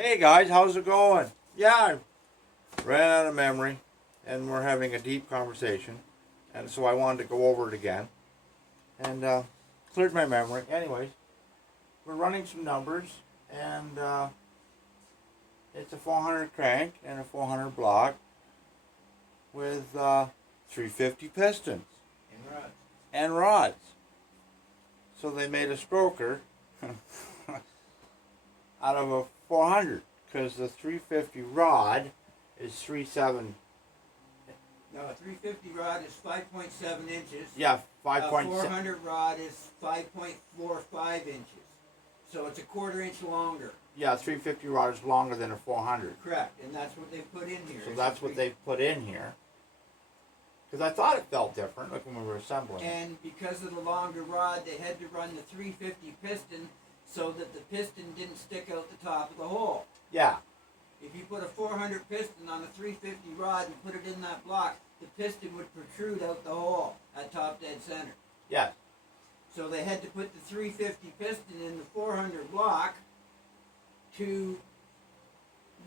Hey guys, how's it going? Yeah, I ran out of memory and we're having a deep conversation. And so I wanted to go over it again and cleared my memory. Anyways, we're running some numbers and it's a 400 crank and a 400 block with 350 pistons and rods. So they made a stroker out of a 400 because the 350 rod is 3.7. No, a 350 rod is 5.7 inches. Yeah, A 5.7. 400 rod is 5.45 inches. So it's a quarter inch longer. Yeah, 350 rod is longer than a 400. Correct, and that's what they put in here. So that's what they put in here. Because I thought it felt different, like when we were assembling it. And because of the longer rod, they had to run the 350 piston so that the piston didn't stick out the top of the hole. Yeah, If you put a 400 piston on a 350 rod and put it in that block, the piston would protrude out the hole at top dead center. yeah, So they had to put the 350 piston in the 400 block to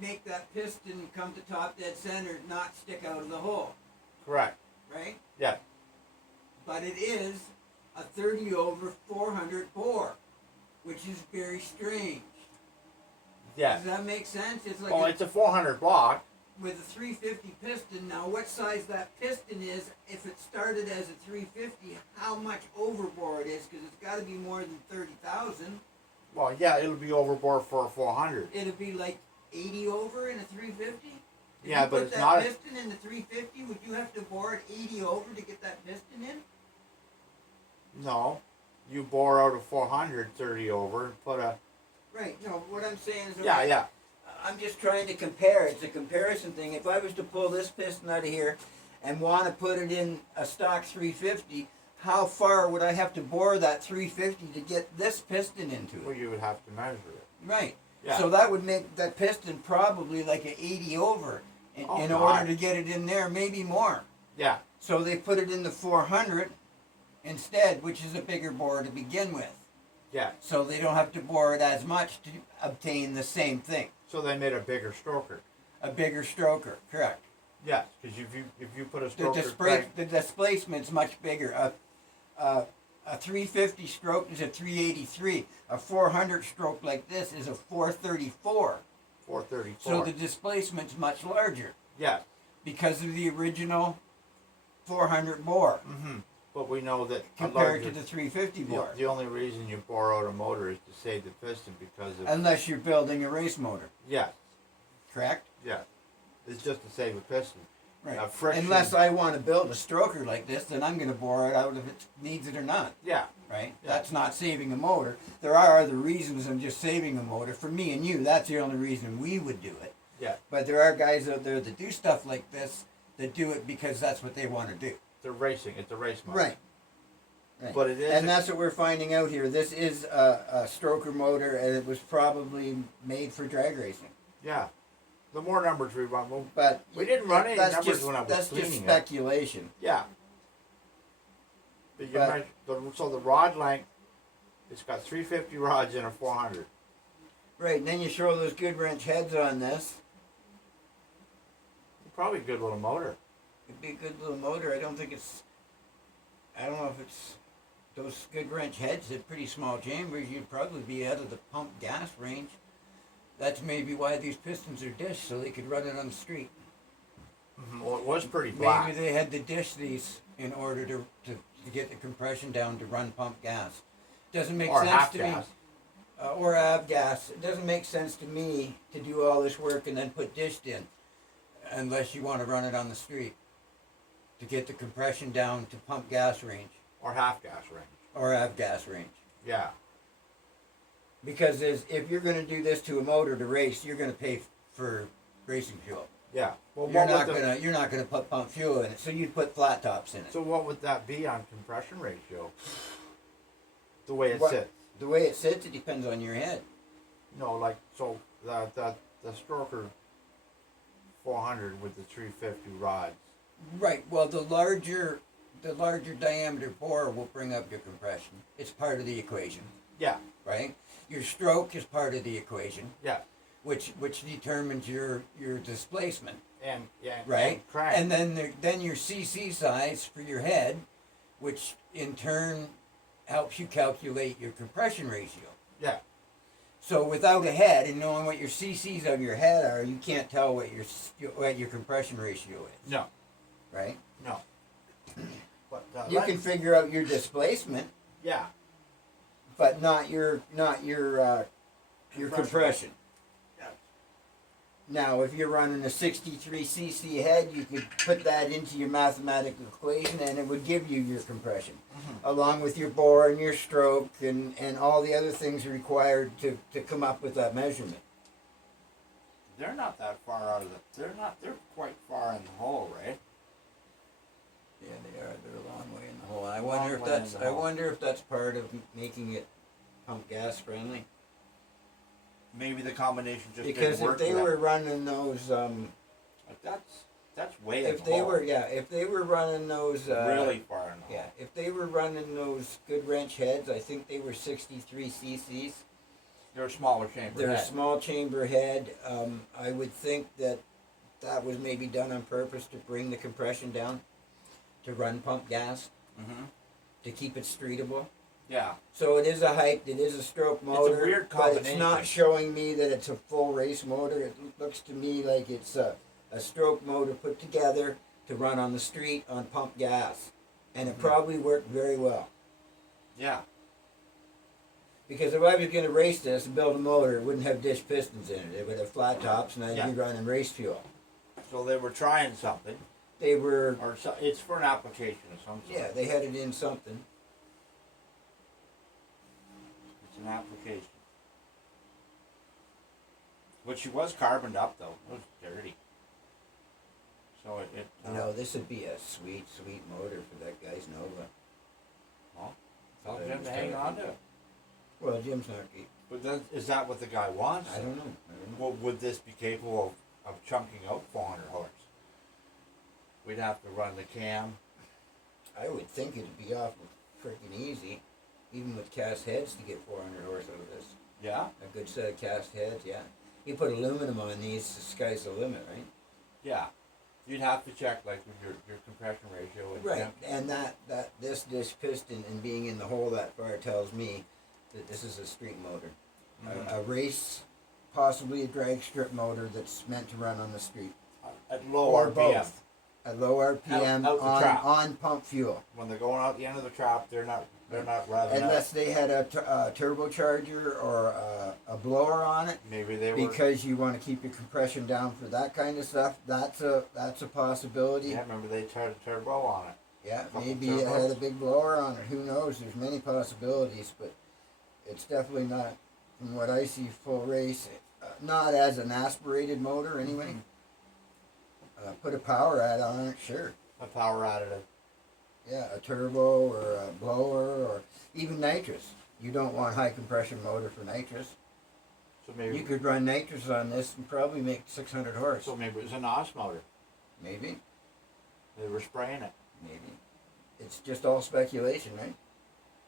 make that piston come to top dead center, not stick out of the hole, correct. right? Yeah, But it is a 30 over 400 bore, which is very strange. yeah. Does that make sense? It's like Well, it's a 400 block. with a 350 piston. Now, what size that piston is, if it started as a 350, how much overbore it is, because it's got to be more than 30,000. Well, yeah, it'll be overboard for a 400. It'd be like 80 over in a 350. If Yeah, you but put it's that not a- piston in the 350, would you have to bore it 80 over to get that piston in? No, you bore out a 400 30 over and put a. Right. No, what I'm saying is. Yeah, yeah. I'm just trying to compare. It's a comparison thing. If I was to pull this piston out of here and want to put it in a stock 350, how far would I have to bore that 350 to get this piston into Well, it? you would have to measure it. Right. Yeah. So that would make that piston probably like an 80 over in Oh, order God. to get it in there, maybe more. Yeah, So they put it in the 400 instead, which is a bigger bore to begin with. yeah. So they don't have to bore it as much to obtain the same thing. So they made a bigger stroker. A bigger stroker, correct. Yes, because if you put a The, stroker crank, the displacement's much bigger. A 350 stroke is a 383. A 400 stroke like this is a 434. 434. So the displacement's much larger yes. because of the original 400 bore Mm-hmm. But we know that a compared larger, to the 350 bore. the only reason you bore out a motor is to save the piston because of. Unless you're building a race motor, Yes, correct? yes. It's just to save a piston. Right. Friction. Unless I want to build a stroker like this, then I'm going to bore it out if it needs it or not. Yeah, Right? Yeah. That's not saving a motor. There are other reasons than just saving a motor. For me and you, that's the only reason we would do it. yeah. But there are guys out there that do stuff like this that do it because that's what they want to do. They're racing. It's a race motor. Right. But it is. And that's what we're finding out here. This is a stroker motor, and it was probably made for drag racing. Yeah. The more numbers we run, But we didn't run any that's numbers just, when I was that's cleaning just it. speculation. Yeah. But you But- measure, so the rod length, it's got 350 rods in a 400. Right, and then you throw those good wrench heads on this. Probably a good little motor. It'd be a good little motor. I don't know if it's those good wrench heads at pretty small chambers. You'd probably be out of the pump gas range. That's maybe why these pistons are dished, so they could run it on the street. Mm-hmm. Well, it was pretty black. Maybe they had to dish these in order to get the compression down to run pump gas. Doesn't make Or sense half to gas. me. Or avgas. It doesn't make sense to me to do all this work and then put dished in, unless you want to run it on the street to get the compression down to pump gas range Or half gas range. or avgas range. Yeah. Because if you're going to do this to a motor to race, you're going to pay for racing fuel. Yeah. Well, You're what not would the- going to put pump fuel in it, so you'd put flat tops in it. So what would that be on compression ratio? The way it What- sits. The way it sits, it depends on your head. No, like so the stroker 400 with the 350 rods. Right. Well, the larger diameter bore will bring up your compression. It's part of the equation, Yeah. right? Your stroke is part of the equation. Yeah. which determines your displacement, And yeah, right? And crank. And then your CC size for your head, which in turn helps you calculate your compression ratio. yeah, So without a head and knowing what your CCs of your head are, you can't tell what your compression ratio is, no, right? no. But You can figure out your displacement, yeah, but not your compression. Yeah. Now, if you're running a 63 cc head, you could put that into your mathematical equation, and it would give you your compression, along with your bore and your stroke and all the other things required to come up with that measurement. They're not that far out of the. They're quite far in the hole, right? Yeah, they are. They're a long way in the hole. I Long wonder way if that's part of making it pump gas friendly. Maybe the combination just Because didn't work if they for them. were running those, That's way in if the they hole. were, yeah, if they were running those, really far in the yeah, hole. if they were running those good wrench heads, I think they were 63 cc's. They're a smaller chamber. They're a head. small chamber head. I would think that was maybe done on purpose to bring the compression down, to run pump gas, Mhm. to keep it streetable. Yeah. So it is a hype, it is a stroke motor, weird but it's not combination. showing me that it's a full race motor. It looks to me like it's a stroke motor put together to run on the street on pump gas. And it probably worked very well. Yeah. Because if I was going to race this and build a motor, it wouldn't have dish pistons in it. It would have flat tops and I'd Yeah. be running race fuel. So they were trying something, They were, or it's for an application of some sort. yeah, they had it in something. It's an application. Which she was carboned up though. It was dirty. So it You know, this would be a sweet, sweet motor for that guy's Nova. tell Jim to hang on to it. Well, Jim's not. But then, is that what the guy wants? I don't know. Well, would this be capable of chunking out 400 horse? We'd have to run the cam. I would think it'd be awful freaking easy, even with cast heads, to get 400 horse out of this. Yeah? A good set of cast heads, yeah. You put aluminum on these, the sky's the limit, right? Yeah. You'd have to check like with your compression ratio. And Right, temp- and this dish piston and being in the hole that far tells me that this is a street motor. Mhm. A race, possibly a drag strip motor that's meant to run on the street. At low Or RPM. both. A low RPM Out the trap. on pump fuel. When they're going out the end of the trap, they're not revving Unless up. they had a turbocharger or a blower on it, Maybe they were. because you want to keep your compression down for that kind of stuff. That's a possibility. Yeah, remember they tried a turbo on it. Yeah, Couple maybe it turbos. had a big blower on it. Who knows? There's many possibilities, but it's definitely not, from what I see, full race. Not as an aspirated motor, anyway. Put a power add on it, sure. A power additive. Yeah, a turbo or a blower or even nitrous. You don't want high compression motor for nitrous. So maybe. You could run nitrous on this and probably make 600 horse. So maybe it was an OS motor. Maybe, They were spraying it. maybe. It's just all speculation, right?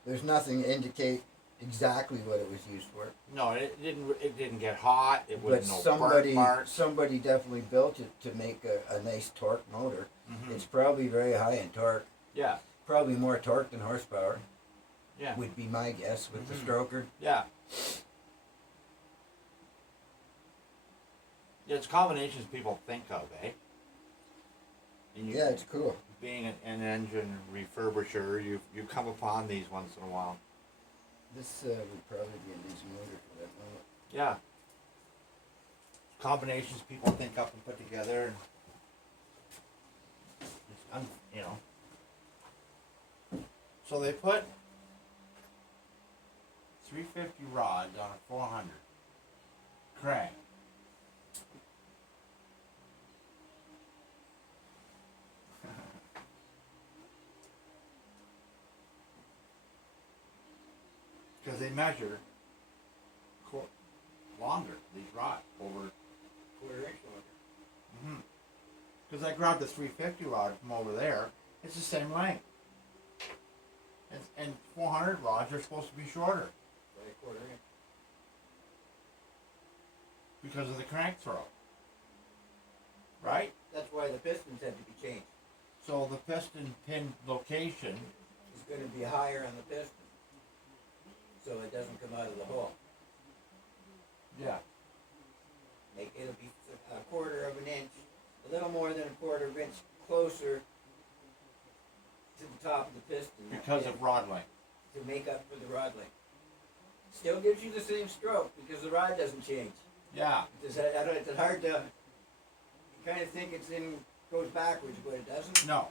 There's nothing to indicate exactly what it was used for. No, it didn't. It didn't get hot. It But was no somebody, burnt marks. somebody definitely built it to make a nice torque motor. Mhm. It's probably very high in torque. Yeah, Probably more torque than horsepower, yeah, would be my guess with the Mhm. stroker. yeah. It's combinations people think of, eh? And you, Yeah, it's cool. being an engine refurbisher, you come upon these once in a while. This would probably be a nice motor for that motor. Yeah. Combinations people think up and put together, and it's you know. So they put 350 rods on a 400 crank. Because they measure longer, these rods, over Quarter-inch motor. Because I grabbed the 350 rod from over there, it's the same length. And 400 rods are supposed to be shorter. Right, quarter-inch. because of the crank throw. Right? That's why the pistons had to be changed. So the piston pin location, It's going to be higher on the piston, so it doesn't come out of the hole. yeah, It'll be a quarter of an inch, a little more than a quarter of an inch closer to the top of the piston. because of rod length. To make up for the rod length. Still gives you the same stroke because the rod doesn't change. Yeah, It's hard to. You kind of think goes backwards, but it doesn't. no.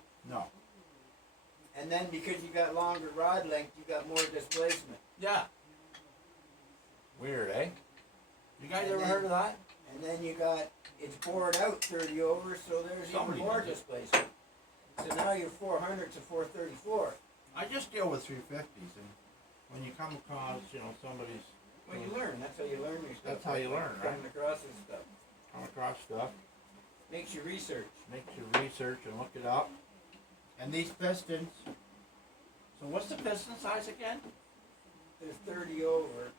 And then because you got longer rod length, you got more displacement. Yeah. Weird, eh? You guys And ever then- heard of that? And then you got it's bored out 30 over, so there's Somebody even more does it. displacement. So now you're 400 to 434. I just deal with 350s, and when you come across, somebody's Well, you learn. That's how you learn your stuff. That's how you learn, right? Coming across this stuff come across stuff, makes you research. makes you research and look it up. And these pistons. So what's the piston size again? There's 30 over.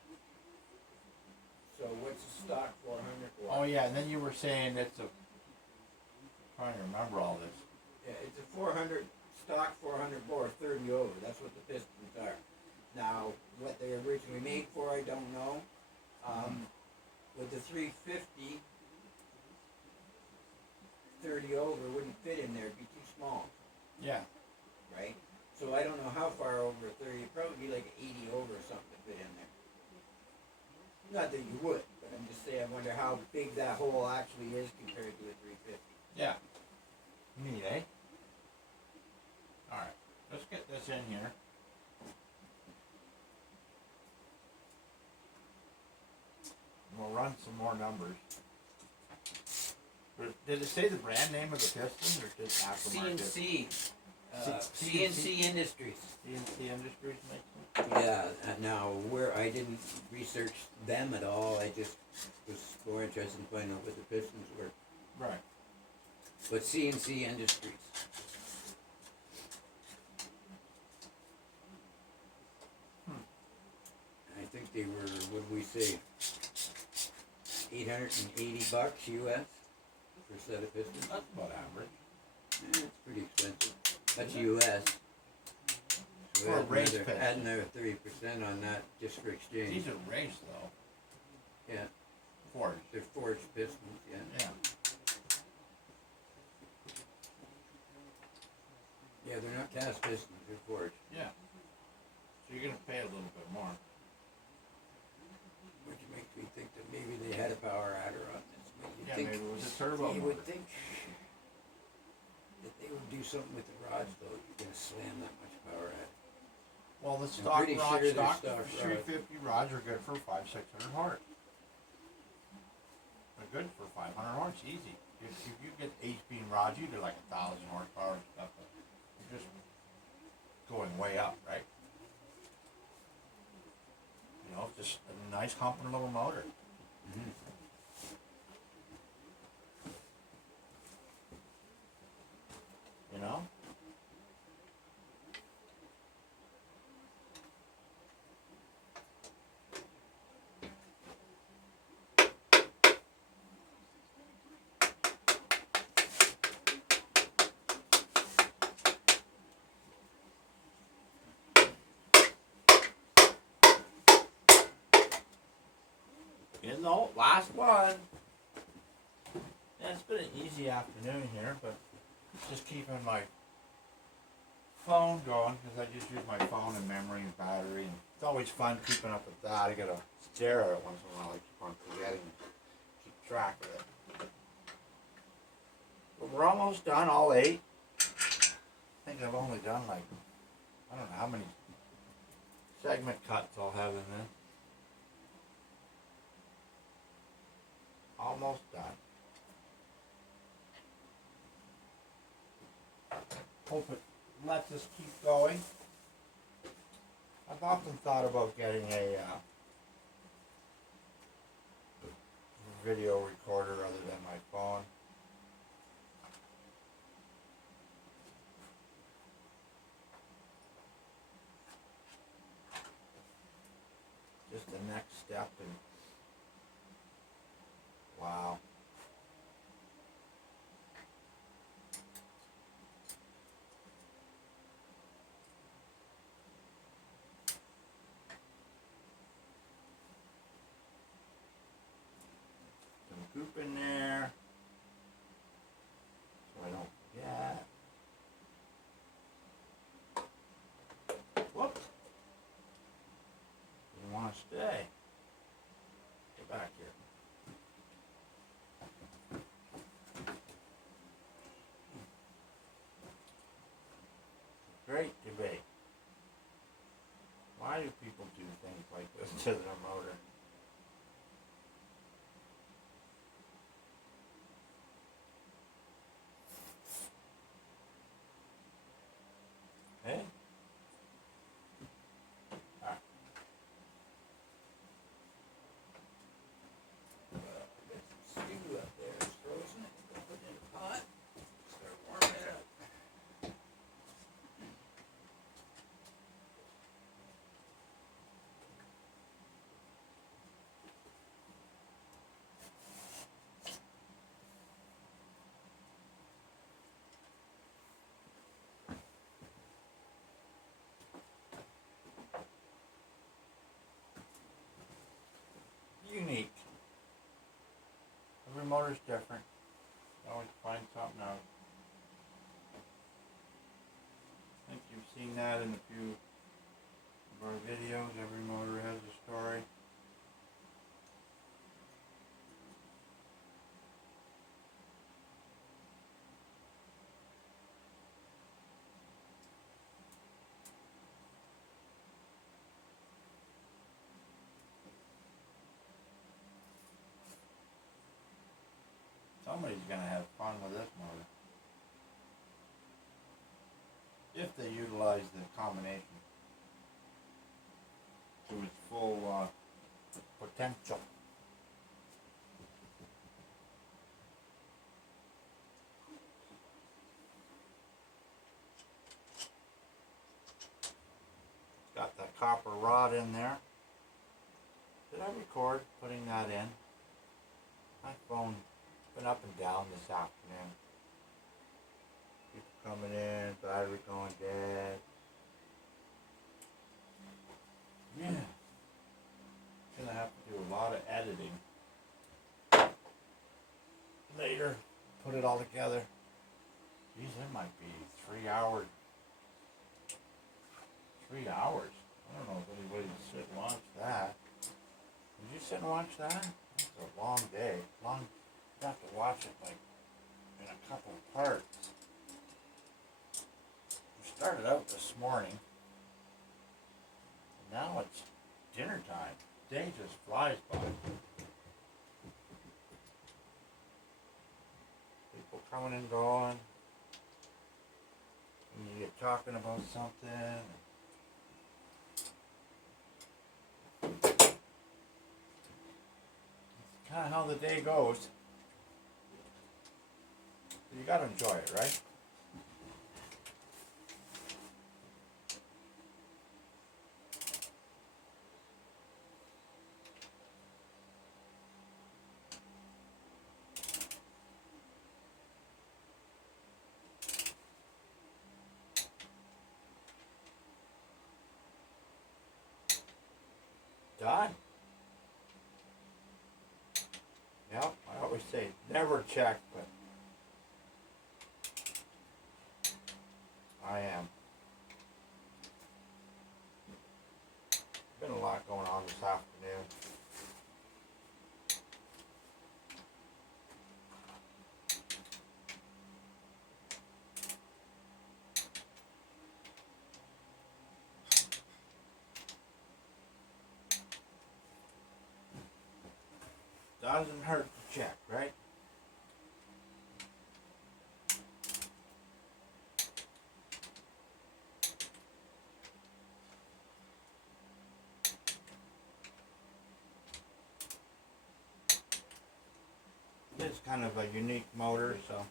So what's the stock 400 for? Oh yeah, and then you were saying it's a. Trying to remember all this. Yeah, it's a 400 stock 400 bore 30 over. That's what the pistons are. Now, what they originally made for, I don't know. With the 350, 30 over wouldn't fit in there. It'd be too small, Yeah. right? So I don't know how far over 30. It'd probably be like 80 over or something to fit in there. Not that you would, but I'm just saying. I wonder how big that hole actually is compared to a 350. Yeah. Neat, eh? Alright, let's get this in here. We'll run some more numbers. Did it say the brand name of the piston or just aftermarket? CNC. CNC? CNC Industries. CNC Industries makes them? Yeah, now where I didn't research them at all, I just was more interested in finding out what the pistons were. Right. But CNC Industries. I think they were, what did we say, $880 US for a set of pistons. That's about average. It's pretty expensive. That's US. So For a race piston. add another 30% on that just for exchange. These are race though. Yeah, Forged. they're forged pistons. Yeah. Yeah. Yeah, they're not cast pistons. They're forged. Yeah. So you're gonna pay a little bit more. Which makes me think that maybe they had a power adder on this. Yeah, maybe it was a turbo You motor. would think that they would do something with the rods, though. You're gonna slam that much power at it. Well, the stock pretty rod, sure they're stock stock rods. 350 rods are good for 500-600 horse. They're good for 500 horse, easy. If you get 8-speed rods, you do like 1,000 horsepower and stuff. But you're just going way up, right? Just a nice humping little motor. Mm-hmm. You know? Last one. Yeah, it's been an easy afternoon here, but just keeping my phone going because I just use my phone and memory and battery, and it's always fun keeping up with that. I gotta stare at it once in a while. I keep on forgetting to keep track of it. But we're almost done, all 8. I think I've only done like, I don't know how many segment cuts I'll have in this. Almost done. Hope it lets us keep going. I've often thought about getting a video recorder other than my phone. Just the next step in Hey, get back here. Great debate. Why do people do things like this to their motor? Hey? Alright. Stew up there, it's frozen. Put it in a pot. Start warming it up. Unique. Every motor's different. You always find something out. I think you've seen that in a few of our videos. Every motor has a story. Somebody's gonna have fun with this motor. If they utilize the combination to its full potential. Got that copper rod in there. Did I record putting that in? My phone been up and down this afternoon. People coming in, battery going dead. Yeah. Gonna have to do a lot of editing later. Put it all together. Geez, that might be 3 hours. 3 hours. I don't know if anybody would sit and watch that. Did you sit and watch that? It's a long day. Long. You have to watch it like in a couple of parts. We started out this morning. And now it's dinner time. Day just flies by. People coming and going. And you get talking about something. It's kind of how the day goes. You gotta enjoy it, right? Done. Yep, I always say never check, but I am. Been a lot going on this afternoon. Doesn't hurt to check, right? It's kind of a unique motor, so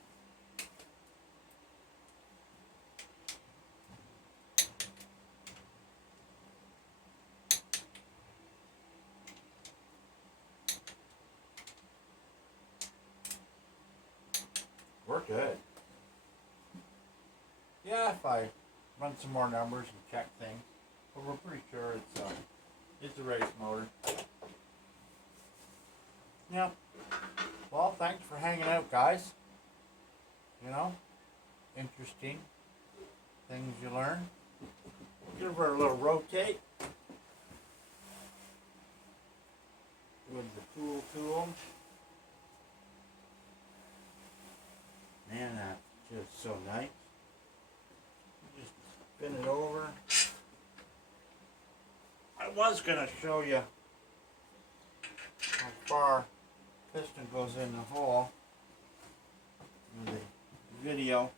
we're good. Yeah, if I run some more numbers and check things, but we're pretty sure it's a race motor. Yeah. Well, thanks for hanging out, guys. You know, interesting things you learn. Give her a little rotate. so nice. Just spin it over. I was gonna show you how far piston goes in the hole in the video,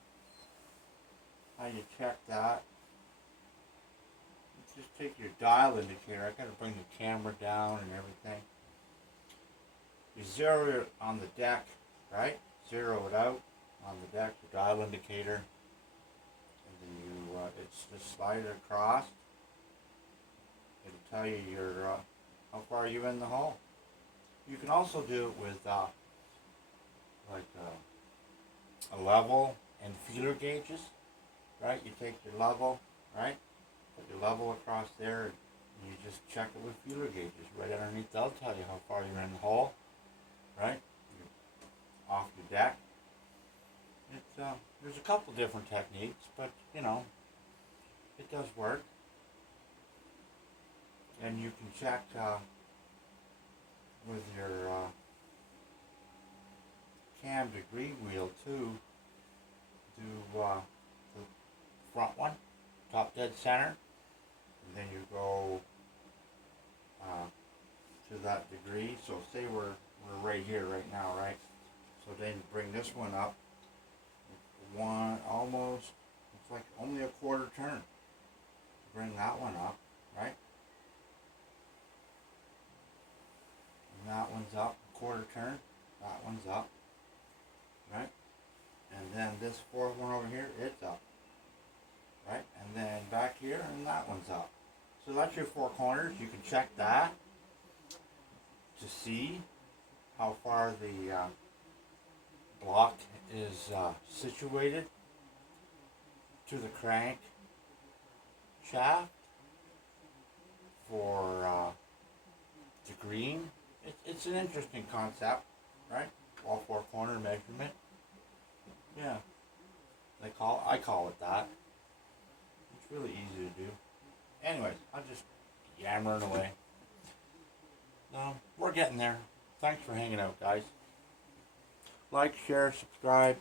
how you check that. Just take your dial indicator. I gotta bring the camera down and everything. You zero it on the deck, right? Zero it out on the deck, the dial indicator, and then you it's just slide it across. It'll tell you your how far you in the hole. You can also do it with a level and feeler gauges, right? You take your level, right? Put your level across there, and you just check it with feeler gauges right underneath. They'll tell you how far you're in the hole, right? You're off your deck. It's there's a couple different techniques, but you know, it does work. And you can check with your cam degree wheel too. Do the front one, top dead center, and then you go to that degree. So say we're right here right now, right? So then bring this one up. One almost, it's like only a quarter turn. Bring that one up, right? And that one's up, a quarter turn. That one's up, right? And then this fourth one over here, it's up, right? And then back here, and that one's up. So that's your four corners. You can check that to see how far the block is situated to the crank shaft for the green. It's an interesting concept, right? All four corner measurement. Yeah, I call it that. It's really easy to do. Anyways, I'm just yammering away. We're getting there. Thanks for hanging out, guys. Like, share, subscribe.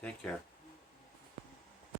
Take care.